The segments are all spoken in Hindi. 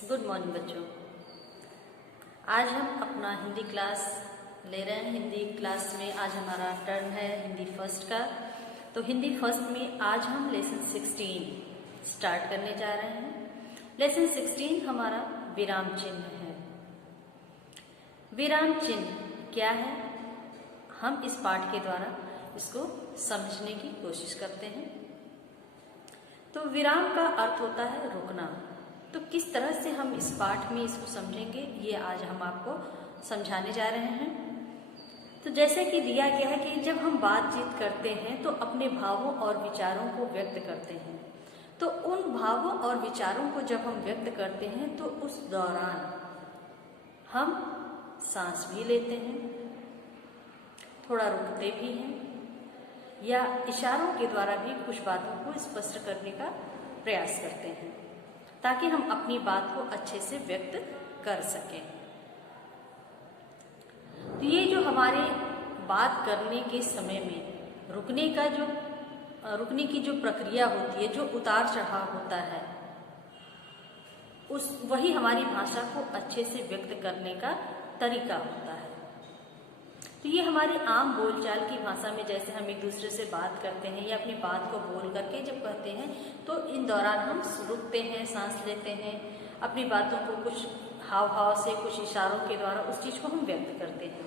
गुड मॉर्निंग बच्चों। आज हम अपना हिंदी क्लास ले रहे हैं। हिंदी क्लास में आज हमारा टर्न है हिंदी फर्स्ट का। तो हिंदी फर्स्ट में आज हम लेसन 16 स्टार्ट करने जा रहे हैं। लेसन 16 हमारा विराम चिन्ह है। विराम चिन्ह क्या है, हम इस पाठ के द्वारा इसको समझने की कोशिश करते हैं। तो विराम का अर्थ होता है रुकना। तो किस तरह से हम इस पाठ में इसको समझेंगे, ये आज हम आपको समझाने जा रहे हैं। तो जैसे कि दिया गया है कि जब हम बातचीत करते हैं तो अपने भावों और विचारों को व्यक्त करते हैं। तो उन भावों और विचारों को जब हम व्यक्त करते हैं तो उस दौरान हम सांस भी लेते हैं, थोड़ा रुकते भी हैं, या इशारों के द्वारा भी कुछ बातों को स्पष्ट करने का प्रयास करते हैं ताकि हम अपनी बात को अच्छे से व्यक्त कर सकें। तो ये जो हमारे बात करने के समय में रुकने की जो प्रक्रिया होती है, जो उतार चढ़ाव होता है, वही हमारी भाषा को अच्छे से व्यक्त करने का तरीका होता है। तो ये हमारी आम बोलचाल की भाषा में जैसे हम एक दूसरे से बात करते हैं या अपनी बात को बोल करके जब कहते हैं तो इन दौरान हम रुकते हैं, सांस लेते हैं, अपनी बातों को कुछ हाव भाव से, कुछ इशारों के द्वारा उस चीज़ को हम व्यक्त करते हैं।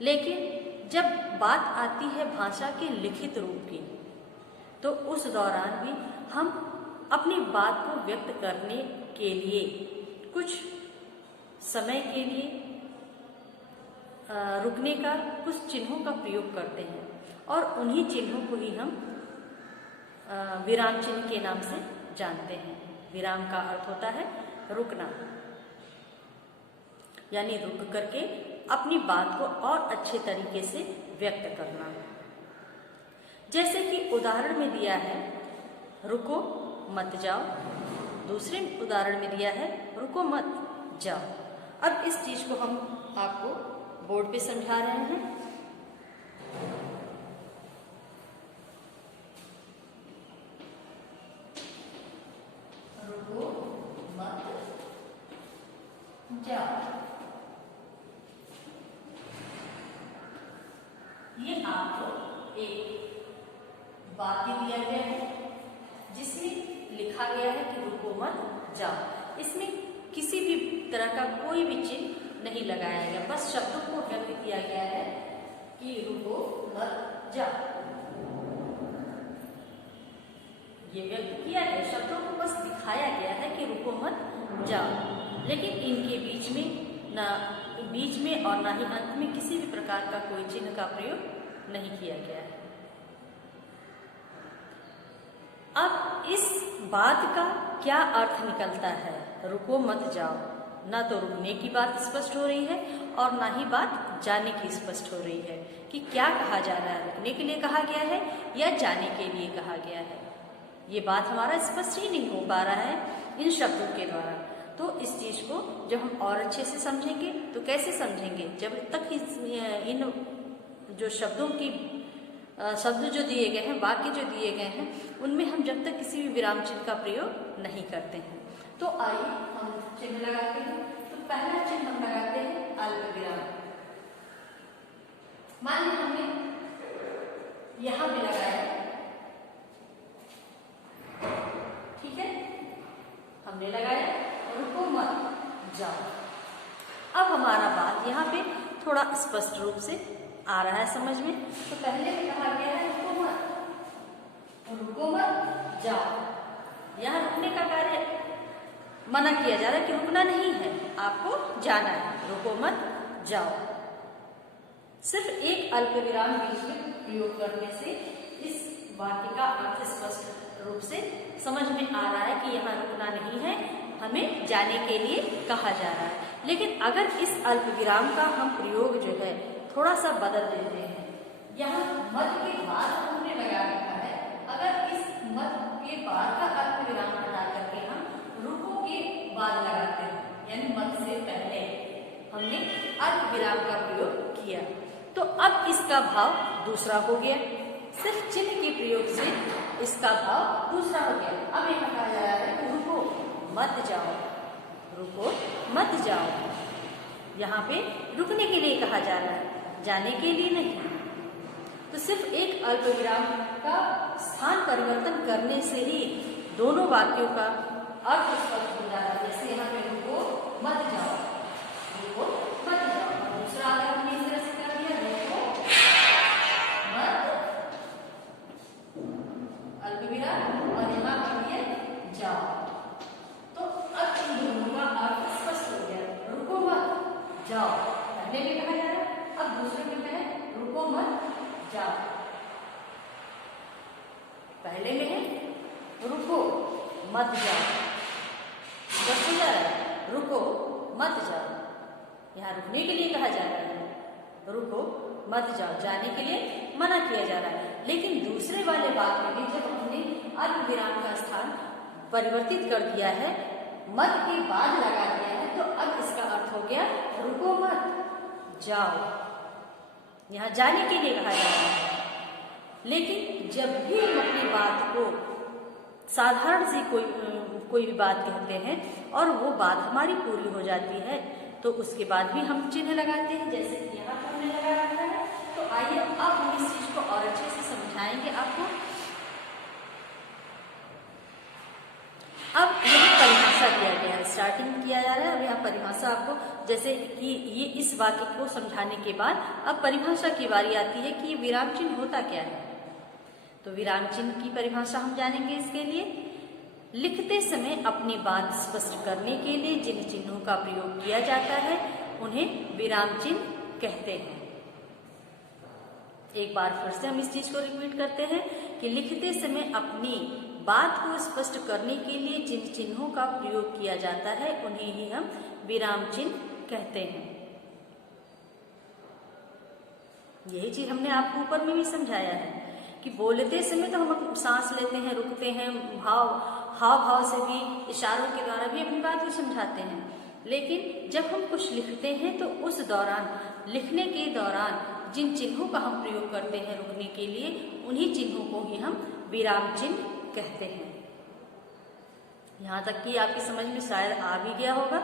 लेकिन जब बात आती है भाषा के लिखित रूप की, तो उस दौरान भी हम अपनी बात को व्यक्त करने के लिए कुछ समय के लिए रुकने का कुछ चिन्हों का प्रयोग करते हैं और उन्हीं चिन्हों को ही हम विराम चिन्ह के नाम से जानते हैं। विराम का अर्थ होता है रुकना, यानी रुक करके अपनी बात को और अच्छे तरीके से व्यक्त करना। जैसे कि उदाहरण में दिया है रुको मत जाओ, दूसरे उदाहरण में दिया है रुको मत जाओ। अब इस चीज को हम आपको बोर्ड पे समझा रहे हैं। रुको मत जाओ, ये आपको एक वाक्य दिया गया है जिसमें लिखा गया है कि रुको मत जाओ। इसमें किसी भी तरह का कोई भी चिन्ह नहीं लगाया गया, बस शब्दों को व्यक्त किया गया है कि रुको मत जाओ। ये व्यक्त किया गया, शब्दों को बस दिखाया गया है कि रुको मत जाओ, लेकिन इनके बीच में और ना ही अंत में किसी भी प्रकार का कोई चिन्ह का प्रयोग नहीं किया गया है। अब इस बात का क्या अर्थ निकलता है? रुको मत जाओ, ना तो रुकने की बात स्पष्ट हो रही है और ना ही बात जाने की स्पष्ट हो रही है कि क्या कहा जा रहा है, रुकने के लिए कहा गया है या जाने के लिए कहा गया है। ये बात हमारा स्पष्ट ही नहीं हो पा रहा है इन शब्दों के द्वारा। तो इस चीज को जब हम और अच्छे से समझेंगे तो कैसे समझेंगे? जब तक इन जो शब्द जो दिए गए हैं, वाक्य जो दिए गए हैं, उनमें हम जब तक किसी भी विराम चिन्ह का प्रयोग नहीं करते हैं। तो आइए हम चिन्ह लगाते हैं। तो पहला चिन्ह हम लगाते हैं अल्प विराम। मान लीजिए हमने यहां भी लगाया, ठीक है, हमने लगाया रुको मत जाओ। अब हमारा बात यहाँ पे थोड़ा स्पष्ट रूप से आ रहा है समझ में। तो पहले में कहा गया है रुको मत जाओ। यहाँ रुकने का कार्य मना किया जा रहा है कि रुकना नहीं है, आपको जाना है, रुको मत जाओ। सिर्फ एक अल्प विराम बीच में प्रयोग करने से इस वाक्य का अर्थ स्पष्ट रूप से समझ में आ रहा है कि यहाँ रुकना नहीं है, हमें जाने के लिए कहा जा रहा है। लेकिन अगर इस अल्प विराम का हम प्रयोग जो है थोड़ा सा बदल देते हैं, यहाँ मत के बाद हमने लगा रखा है, अगर इस मत के बाद का अल्प विराम हटा करके हम रुको के बाद लगाते हैं, यानी मत से पहले हमने अल्प विराम का प्रयोग किया, तो अब इसका भाव दूसरा हो गया। सिर्फ चिन्ह के प्रयोग से इसका भाव दूसरा हो गया। अब यहाँ कहा जा रहा है रुको मत जाओ, रुको मत जाओ। यहाँ पे रुकने के लिए कहा जा रहा है, जाने के लिए नहीं। तो सिर्फ एक अल्प विराम का स्थान परिवर्तन करने से ही दोनों वाक्यों का अर्थ स्पष्ट हो जाता है। जैसे यहाँ पे रुको मत जाओ, रुको मत जाओ। और दूसरा अगर हमने इस तरह से कर दिया, रुको मत अल्प विराम और यहाँ कर दिया जाओ, तो अब इन दोनों का अर्थ स्पष्ट हो गया। रुको मत जाओ पहले में कहा जा रहा है, अब दूसरे में है रुको मत जाओ। पहले में है रुको मत जाओ, स्पष्ट हो जा रहा है, रुको मत जाओ। यहाँ रुकने के लिए कहा जा रहा है, रुको मत जाओ, जाने के लिए मना किया जा रहा है। लेकिन दूसरे वाले वाक्य में जब हमने अल्प विराम का स्थान परिवर्तित कर दिया है, मत के बाद लगा दिया है, तो अब इसका अर्थ हो गया रुको मत जाओ। यहाँ जाने के लिए कहा जा रहा है। लेकिन जब भी हम अपनी बात को साधारण सी कोई भी बात कहते हैं और वो बात हमारी पूरी हो जाती है, तो उसके बाद भी हम चिन्ह लगाते हैं, जैसे कि यहाँ पर हमने लगा रखा है। तो आइए अब हम इस चीज को और अच्छे से समझाएंगे आपको। अब यह परिभाषा दिया गया है, स्टार्टिंग किया जा रहा है। अब यहाँ परिभाषा आपको, जैसे कि ये इस वाक्य को समझाने के बाद अब परिभाषा की बारी आती है कि विराम चिन्ह होता क्या है। तो विराम चिन्ह की परिभाषा हम जानेंगे। इसके लिए लिखते समय अपनी बात स्पष्ट करने के लिए जिन चिन्हों का प्रयोग किया जाता है उन्हें विराम चिन्ह कहते हैं। एक बार फिर से हम इस चीज को रिपीट करते हैं कि लिखते समय अपनी बात को स्पष्ट करने के लिए जिन चिन्हों का प्रयोग किया जाता है उन्हें ही हम विराम चिन्ह कहते हैं। यही चीज हमने आपको ऊपर में भी समझाया है कि बोलते समय तो हम सांस लेते हैं, रुकते हैं, हाव भाव से भी, इशारों के द्वारा भी अपनी बात को समझाते हैं। लेकिन जब हम कुछ लिखते हैं तो उस दौरान, लिखने के दौरान जिन चिन्हों का हम प्रयोग करते हैं रुकने के लिए, उन्हीं चिन्हों को ही हम विराम चिन्ह कहते हैं। यहाँ तक कि आपकी समझ में शायद आ भी गया होगा,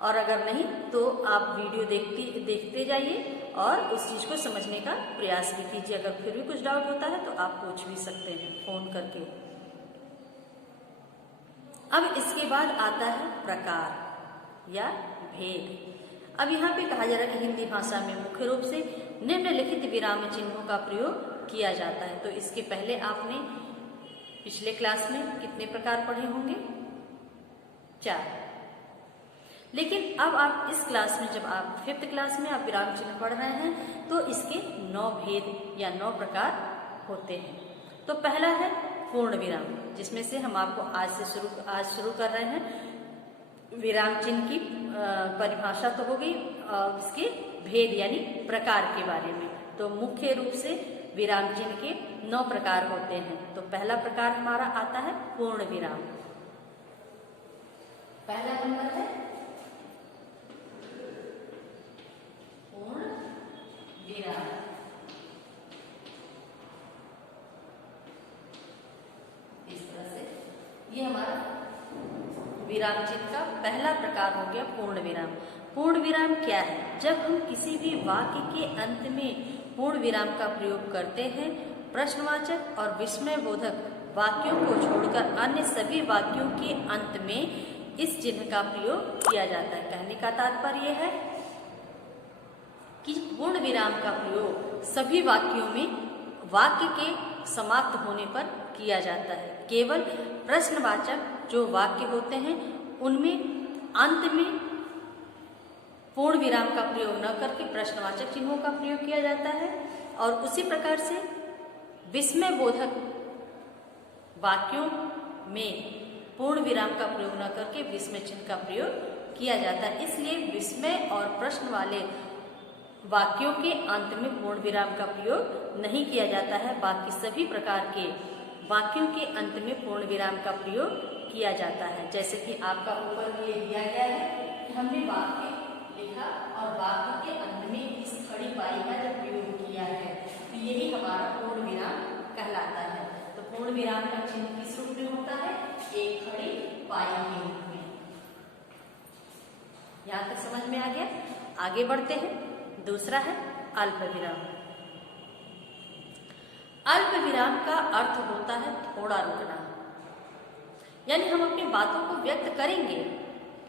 और अगर नहीं तो आप वीडियो देखते जाइए और उस चीज को समझने का प्रयास भी कीजिए। अगर फिर भी कुछ डाउट होता है तो आप पूछ भी सकते हैं फोन करके। अब इसके बाद आता है प्रकार या भेद। अब यहाँ पे कहा जा रहा है कि हिंदी भाषा में मुख्य रूप से निम्नलिखित विराम चिन्हों का प्रयोग किया जाता है। तो इसके पहले आपने पिछले क्लास में कितने प्रकार पढ़े होंगे? 4। लेकिन अब आप इस क्लास में, जब आप 5th क्लास में आप विराम चिन्ह पढ़ रहे हैं, तो इसके 9 भेद या 9 प्रकार होते हैं। तो पहला है पूर्ण विराम, जिसमें से हम आपको आज शुरू कर रहे हैं। विराम चिन्ह की परिभाषा तो हो गई, और इसके भेद यानी प्रकार के बारे में। तो मुख्य रूप से विराम चिन्ह के 9 प्रकार होते हैं। तो पहला प्रकार हमारा आता है पूर्ण विराम। पहला नंबर है पूर्ण विराम। इस तरह से ये हमारा विराम चिन्ह का पहला प्रकार हो गया पूर्ण विराम। पूर्ण विराम क्या है? जब हम किसी भी वाक्य के अंत में पूर्ण विराम का प्रयोग करते हैं, प्रश्नवाचक और विस्मयबोधक वाक्यों को छोड़कर अन्य सभी वाक्यों के अंत में इस चिन्ह का प्रयोग किया जाता है। कहने का तात्पर्य है कि पूर्ण विराम का प्रयोग सभी वाक्यों में वाक्य के समाप्त होने पर किया जाता है। केवल प्रश्नवाचक जो वाक्य होते हैं उनमें अंत में पूर्ण विराम का प्रयोग न करके प्रश्नवाचक चिन्हों का प्रयोग किया जाता है, और उसी प्रकार से विस्मयबोधक वाक्यों में पूर्ण विराम का प्रयोग न करके विस्मय चिन्ह का प्रयोग किया जाता है। इसलिए विस्मय और प्रश्न वाले वाक्यों के अंत में पूर्ण विराम का प्रयोग नहीं किया जाता है। बाकी सभी प्रकार के वाक्यों के अंत में पूर्ण विराम का प्रयोग किया जाता है। जैसे कि आपका ऊपर ये दिया गया है कि हमने वाक्य लिखा और वाक्य के अंत में इस खड़ी पाई का जब प्रयोग किया है, तो यही हमारा पूर्ण विराम कहलाता है। तो पूर्ण विराम का चिन्ह किस रूप में होता है? एक खड़ी पाई के यहाँ तक समझ में आ गया। आगे बढ़ते हैं। दूसरा है अल्प विराम। अल्प विराम का अर्थ होता है थोड़ा रुकना, यानी हम अपनी बातों को व्यक्त करेंगे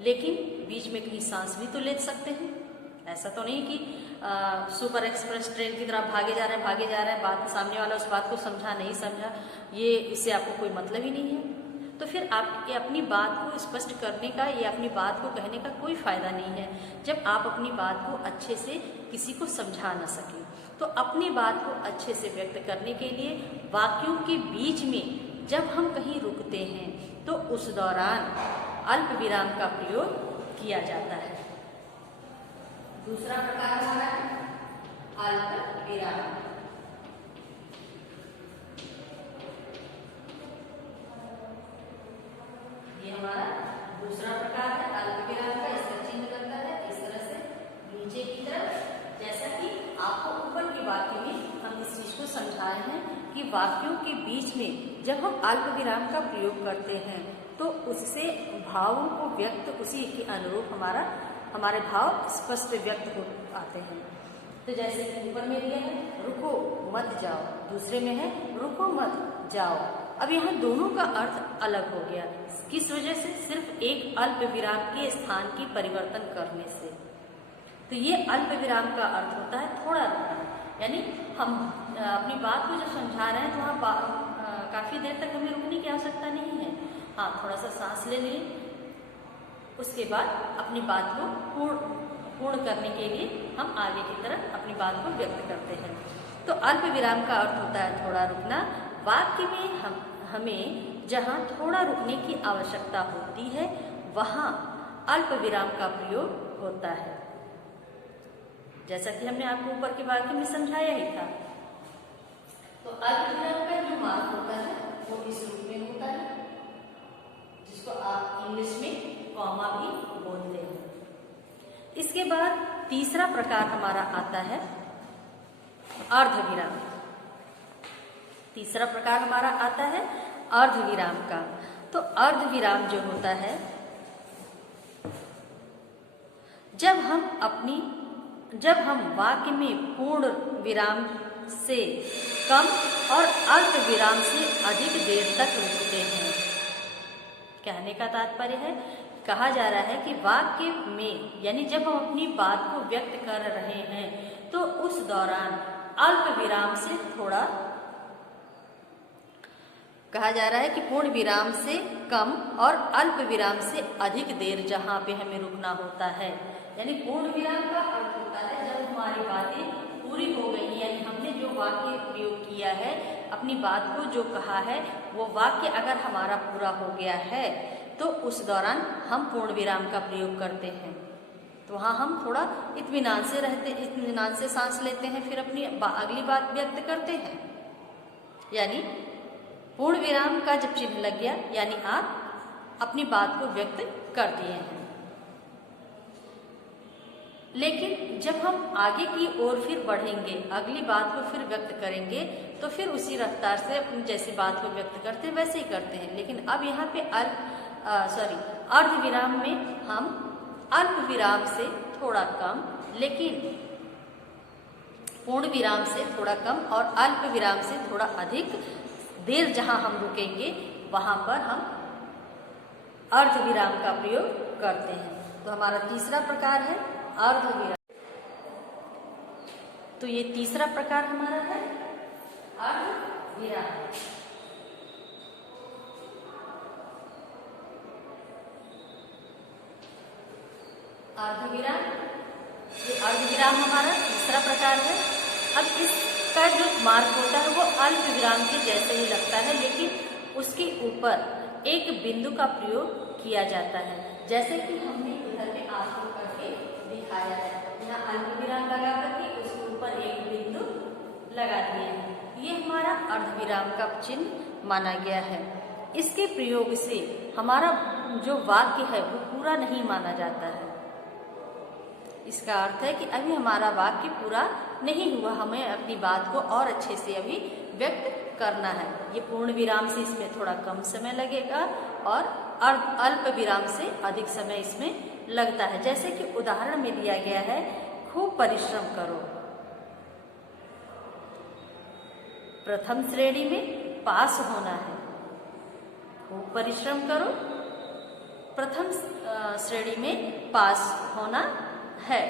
लेकिन बीच में कहीं सांस भी तो ले सकते हैं। ऐसा तो नहीं कि सुपर एक्सप्रेस ट्रेन की तरह भागे जा रहे हैं, बात सामने वाला उस बात को समझा नहीं समझा, ये इससे आपको कोई मतलब ही नहीं है। तो फिर आप अपनी बात को स्पष्ट करने का या अपनी बात को कहने का कोई फायदा नहीं है जब आप अपनी बात को अच्छे से किसी को समझा ना सकें। तो अपनी बात को अच्छे से व्यक्त करने के लिए वाक्यों के बीच में जब हम कहीं रुकते हैं तो उस दौरान अल्प विराम का प्रयोग किया जाता है। दूसरा प्रकार हमारा है अल्प विराम। ये हमारा दूसरा प्रकार है अल्प विराम का। इसका चिन्ह करता है इस तरह से नीचे की तरफ, जैसा कि आपको ऊपर के वाक्य में हम इस चीज को समझाए हैं कि वाक्यों के बीच में जब हम अल्प विराम का प्रयोग करते हैं तो उससे भावों को व्यक्त उसी के अनुरूप हमारे भाव स्पष्ट व्यक्त हो आते हैं। तो जैसे कि ऊपर में दिया है रुको मत जाओ, दूसरे में है रुको मत जाओ। अब यहाँ दोनों का अर्थ अलग हो गया। किस वजह से? सिर्फ एक अल्प विराम के स्थान की परिवर्तन करने से। तो ये अल्प विराम का अर्थ होता है थोड़ा रुकना, यानी हम अपनी बात को जब समझा रहे हैं तो वहाँ काफी देर तक हमें रुकने की आवश्यकता नहीं है। हाँ, थोड़ा सा सांस ले लें, उसके बाद अपनी बात को पूर्ण करने के लिए हम आगे की तरफ अपनी बात को व्यक्त करते हैं। तो अल्प विराम का अर्थ होता है थोड़ा रुकना। वाक्य में हमें जहाँ थोड़ा रुकने की आवश्यकता होती है वहाँ अल्प विराम का प्रयोग होता है, जैसा कि हमने आपको ऊपर के वाक्य में समझाया ही था। तो अल्प विराम का जो मार्ग होता है वो इस रूप में होता है, जिसको आप इंग्लिश में कॉमा भी बोलते हैं। इसके बाद तीसरा प्रकार हमारा आता है अर्धविराम। तीसरा प्रकार हमारा आता है अर्धविराम का। तो अर्धविराम जो होता है जब हम वाक्य में पूर्ण विराम से कम और अल्प विराम से अधिक देर तक रुकते हैं। कहने का तात्पर्य है, कहा जा रहा है कि वाक्य में यानी जब हम अपनी बात को व्यक्त कर रहे हैं तो उस दौरान अल्प विराम से थोड़ा, कहा जा रहा है कि पूर्ण विराम से कम और अल्प विराम से अधिक देर जहां पे हमें रुकना होता है। यानी पूर्ण विराम का अर्थ होता है जब हमारी बातें पूरी हो गई, यानी हमने जो वाक्य प्रयोग किया है, अपनी बात को जो कहा है, वो वाक्य अगर हमारा पूरा हो गया है तो उस दौरान हम पूर्ण विराम का प्रयोग करते हैं। तो वहाँ हम थोड़ा इत्मीनान से रहते, इत्मीनान से सांस लेते हैं, फिर अपनी अगली बात व्यक्त करते हैं। यानी पूर्ण विराम का जब चिन्ह लग गया यानी आप अपनी बात को व्यक्त कर दिए हैं। लेकिन जब हम आगे की ओर फिर बढ़ेंगे, अगली बात को फिर व्यक्त करेंगे, तो फिर उसी रफ्तार से अपनी जैसी बात को व्यक्त करते हैं वैसे ही करते हैं। लेकिन अब यहाँ पे अर्ध विराम में हम अल्प विराम से थोड़ा कम, लेकिन पूर्ण विराम से थोड़ा कम और अल्प विराम से थोड़ा अधिक देर जहां हम रुकेंगे वहां पर हम अर्ध विराम का प्रयोग करते हैं। तो हमारा तीसरा प्रकार है अर्ध विराम। तो ये तीसरा प्रकार हमारा है अर्ध विराम। अर्धविराम, ये अर्धविराम हमारा तीसरा प्रकार है। अब इसका जो मार्ग होता है वो अल्प विराम के जैसे ही लगता है, लेकिन उसके ऊपर एक बिंदु का प्रयोग किया जाता है, जैसे कि हमने इधर में आपको करके दिखाया है। यहाँ अल्प विराम लगा करके उसके ऊपर एक बिंदु लगा दिए हैं। ये हमारा अर्धविराम का चिन्ह माना गया है। इसके प्रयोग से हमारा जो वाक्य है वो पूरा नहीं माना जाता है। इसका अर्थ है कि अभी हमारा वाक्य पूरा नहीं हुआ, हमें अपनी बात को और अच्छे से अभी व्यक्त करना है। ये पूर्ण विराम से इसमें थोड़ा कम समय लगेगा और अल्प विराम से अधिक समय इसमें लगता है। जैसे कि उदाहरण में दिया गया है, खूब परिश्रम करो। प्रथम श्रेणी में पास होना है, खूब परिश्रम करो, प्रथम श्रेणी में पास होना है।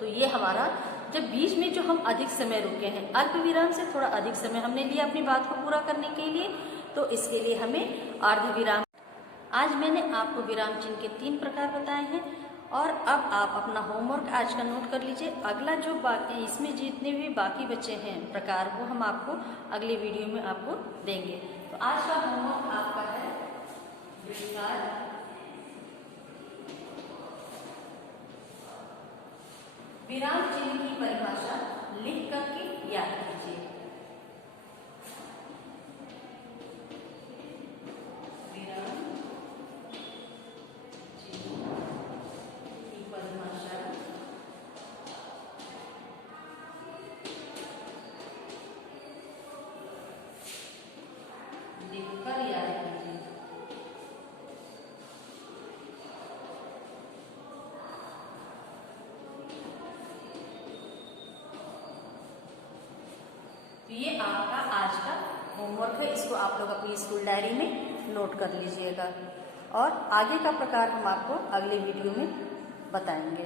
तो ये हमारा जब बीच में जो हम अधिक समय रुके हैं, अल्प विराम से थोड़ा अधिक समय हमने लिया अपनी बात को पूरा करने के लिए, तो इसके लिए हमें अर्ध विराम। आज मैंने आपको विराम चिन्ह के 3 प्रकार बताए हैं और अब आप अपना होमवर्क आज का नोट कर लीजिए। अगला जो बाकी इसमें जितने भी बाकी बचे हैं प्रकार, वो हम आपको अगले वीडियो में आपको देंगे। तो आज का होमवर्क आपका है विराम चिन्ह की परिभाषा लिख करके याद कीजिए। विराम चिन्ह की परिभाषा लिखकर याद कीजिए। तो ये आपका आज का होमवर्क है, इसको आप लोग अपनी स्कूल डायरी में नोट कर लीजिएगा और आगे का प्रकार हम आपको अगले वीडियो में बताएंगे।